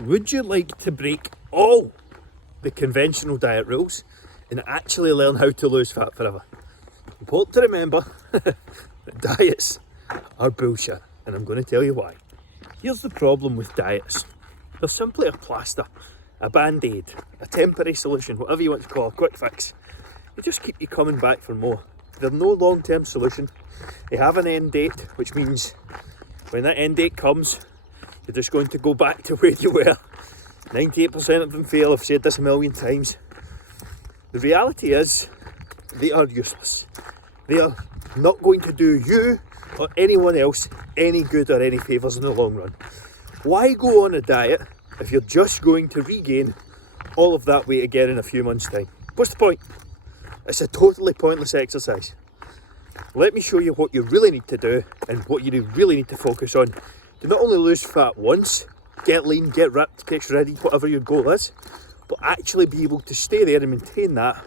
Would you like to break all the conventional diet rules and actually learn how to lose fat forever? Important to remember that diets are bullshit, and I'm going to tell you why. Here's the problem with diets. They're simply a plaster, a band-aid, a temporary solution, whatever you want to call it, a quick fix. They just keep you coming back for more. They're no long-term solution. They have an end date, which means when that end date comes, you're just going to go back to where you were. 98% of them fail. I've said this a million times. The reality is, they are useless. They are not going to do you or anyone else any good or any favours in the long run. Why go on a diet if you're just going to regain all of that weight again in a few months' time? What's the point? It's a totally pointless exercise. Let me show you what you really need to do and what you really need to focus on to not only lose fat once, get lean, get ripped, get shredded, whatever your goal is, but actually be able to stay there and maintain that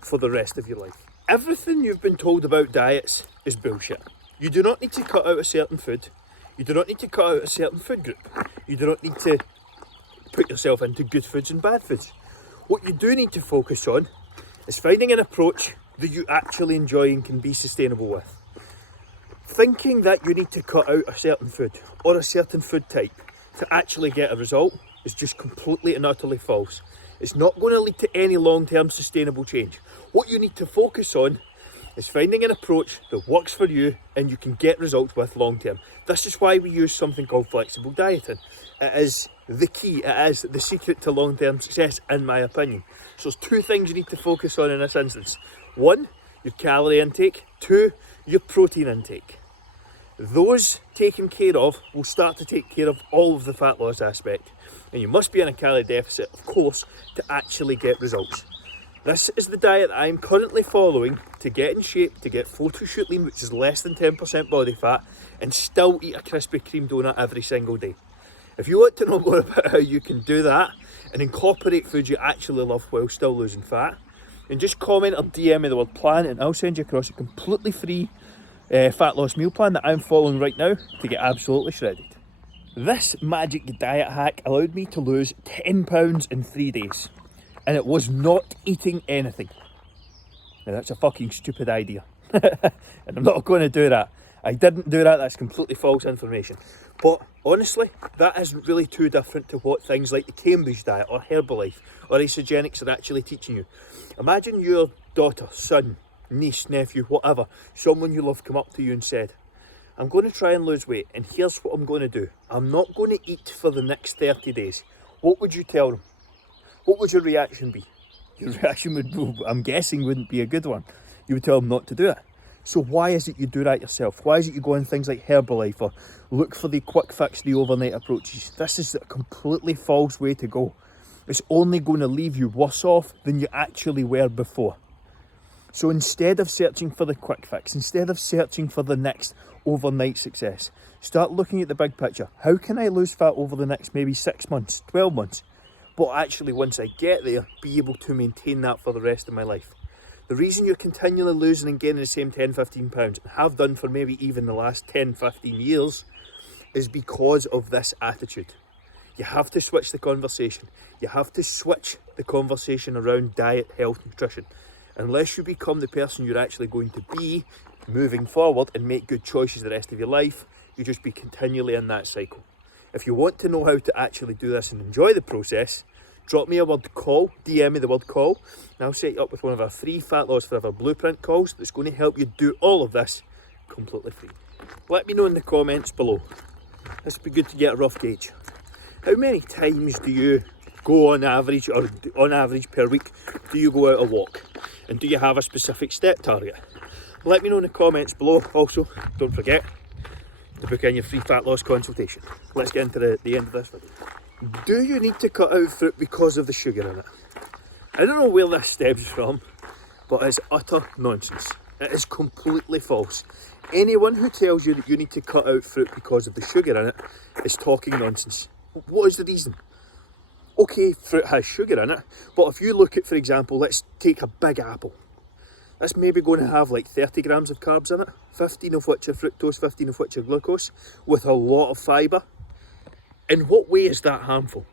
for the rest of your life. Everything you've been told about diets is bullshit. You do not need to cut out a certain food. You do not need to cut out a certain food group. You do not need to put yourself into good foods and bad foods. What you do need to focus on is finding an approach that you actually enjoy and can be sustainable with. Thinking that you need to cut out a certain food or a certain food type to actually get a result is just completely and utterly false. It's not going to lead to any long-term sustainable change. What you need to focus on is finding an approach that works for you and you can get results with long-term. This is why we use something called flexible dieting. It is the key, it is the secret to long-term success, in my opinion. So there's two things you need to focus on in this instance. One, your calorie intake. Two, your protein intake. Those taken care of will start to take care of all of the fat loss aspect. And you must be in a calorie deficit, of course, to actually get results. This is the diet that I'm currently following to get in shape, to get photoshoot lean, which is less than 10% body fat, and still eat a Krispy Kreme donut every single day. If you want to know more about how you can do that and incorporate foods you actually love while still losing fat, then just comment or DM me the word plan and I'll send you across a completely free fat loss meal plan that I'm following right now to get absolutely shredded. This magic diet hack allowed me to lose 10 pounds in 3 days, and it was not eating anything. Now that's a fucking stupid idea, and I'm not going to do that. I didn't do that, that's completely false information. But honestly, that isn't really too different to what things like the Cambridge diet or Herbalife or Isogenics are actually teaching you. Imagine your daughter, son, niece, nephew, whatever, someone you love come up to you and said, I'm going to try and lose weight and here's what I'm going to do. I'm not going to eat for the next 30 days. What would you tell them? What would your reaction be? Your reaction would, I'm guessing, wouldn't be a good one. You would tell them not to do it. So why is it you do that yourself? Why is it you go on things like Herbalife or look for the quick fix, the overnight approaches? This is a completely false way to go. It's only going to leave you worse off than you actually were before. So instead of searching for the quick fix, instead of searching for the next overnight success, start looking at the big picture. How can I lose fat over the next maybe 6 months, 12 months? But actually once I get there, be able to maintain that for the rest of my life. The reason you're continually losing and gaining the same 10-15 pounds, and have done for maybe even the last 10-15 years, is because of this attitude. You have to switch the conversation. You have to switch the conversation around diet, health, nutrition. Unless you become the person you're actually going to be moving forward and make good choices the rest of your life, you just be continually in that cycle. If you want to know how to actually do this and enjoy the process, drop me a word call, DM me the word call, and I'll set you up with one of our free Fat Loss Forever blueprint calls that's going to help you do all of this completely free. Let me know in the comments below. This would be good to get a rough gauge. How many times do you go on average, or on average per week, do you go out a walk? And do you have a specific step target? Let me know in the comments below. Also, don't forget to book in your free fat loss consultation. Let's get into the end of this video. Do you need to cut out fruit because of the sugar in it? I don't know where this stems from, but it's utter nonsense. It is completely false. Anyone who tells you that you need to cut out fruit because of the sugar in it is talking nonsense. What is the reason? Okay, fruit has sugar in it, but if you look at, for example, let's take a big apple. That's maybe going to have like 30 grams of carbs in it, 15 of which are fructose, 15 of which are glucose, with a lot of fibre. In what way is that harmful?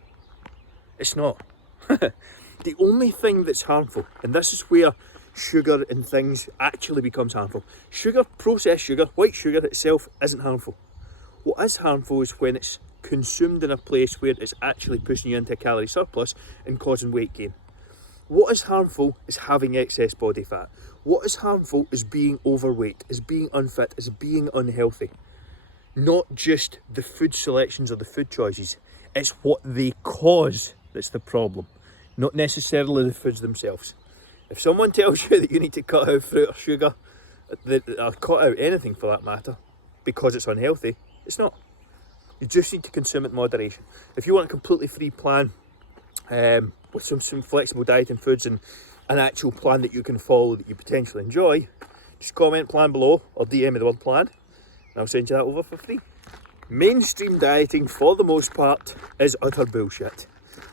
It's not. The only thing that's harmful, and this is where sugar and things actually becomes harmful. Sugar, processed sugar, white sugar itself isn't harmful. What is harmful is when it's consumed in a place where it's actually pushing you into a calorie surplus and causing weight gain. What is harmful is having excess body fat. What is harmful is being overweight, is being unfit, is being unhealthy. Not just the food selections or the food choices. It's what they cause that's the problem, not necessarily the foods themselves. If someone tells you that you need to cut out fruit or sugar, or cut out anything for that matter, because it's unhealthy, it's not. You just need to consume it in moderation. If you want a completely free plan with some flexible dieting foods and an actual plan that you can follow that you potentially enjoy, just comment plan below or DM me the word plan and I'll send you that over for free. Mainstream dieting, for the most part, is utter bullshit.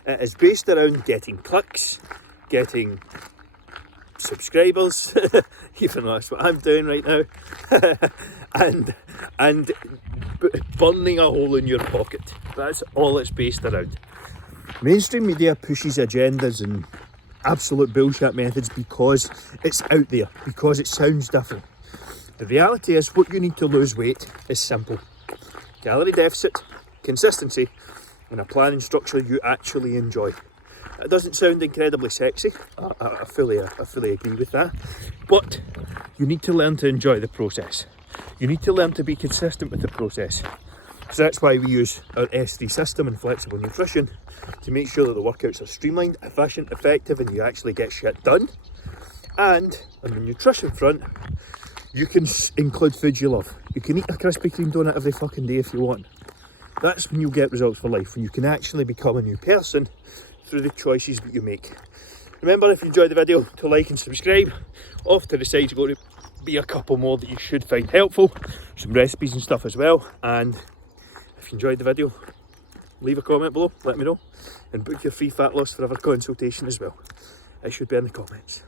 It is based around getting clicks, getting subscribers, even though that's what I'm doing right now, and burning a hole in your pocket. That's all it's based around. Mainstream media pushes agendas and absolute bullshit methods because it's out there, because it sounds different. The reality is, what you need to lose weight is simple. Calorie deficit, consistency, and a plan and structure you actually enjoy. It doesn't sound incredibly sexy, I fully agree with that, but you need to learn to enjoy the process. You need to learn to be consistent with the process. So that's why we use our S3 system and flexible nutrition to make sure that the workouts are streamlined, efficient, effective, and you actually get shit done. And on the nutrition front, you can include foods you love. You can eat a Krispy Kreme donut every fucking day if you want. That's when you'll get results for life, when you can actually become a new person through the choices that you make. Remember, if you enjoyed the video, to like and subscribe. Off to the side, you're going to be a couple more that you should find helpful, some recipes and stuff as well. And if you enjoyed the video, leave a comment below, let me know, and book your free Fat Loss Forever consultation as well. It should be in the comments.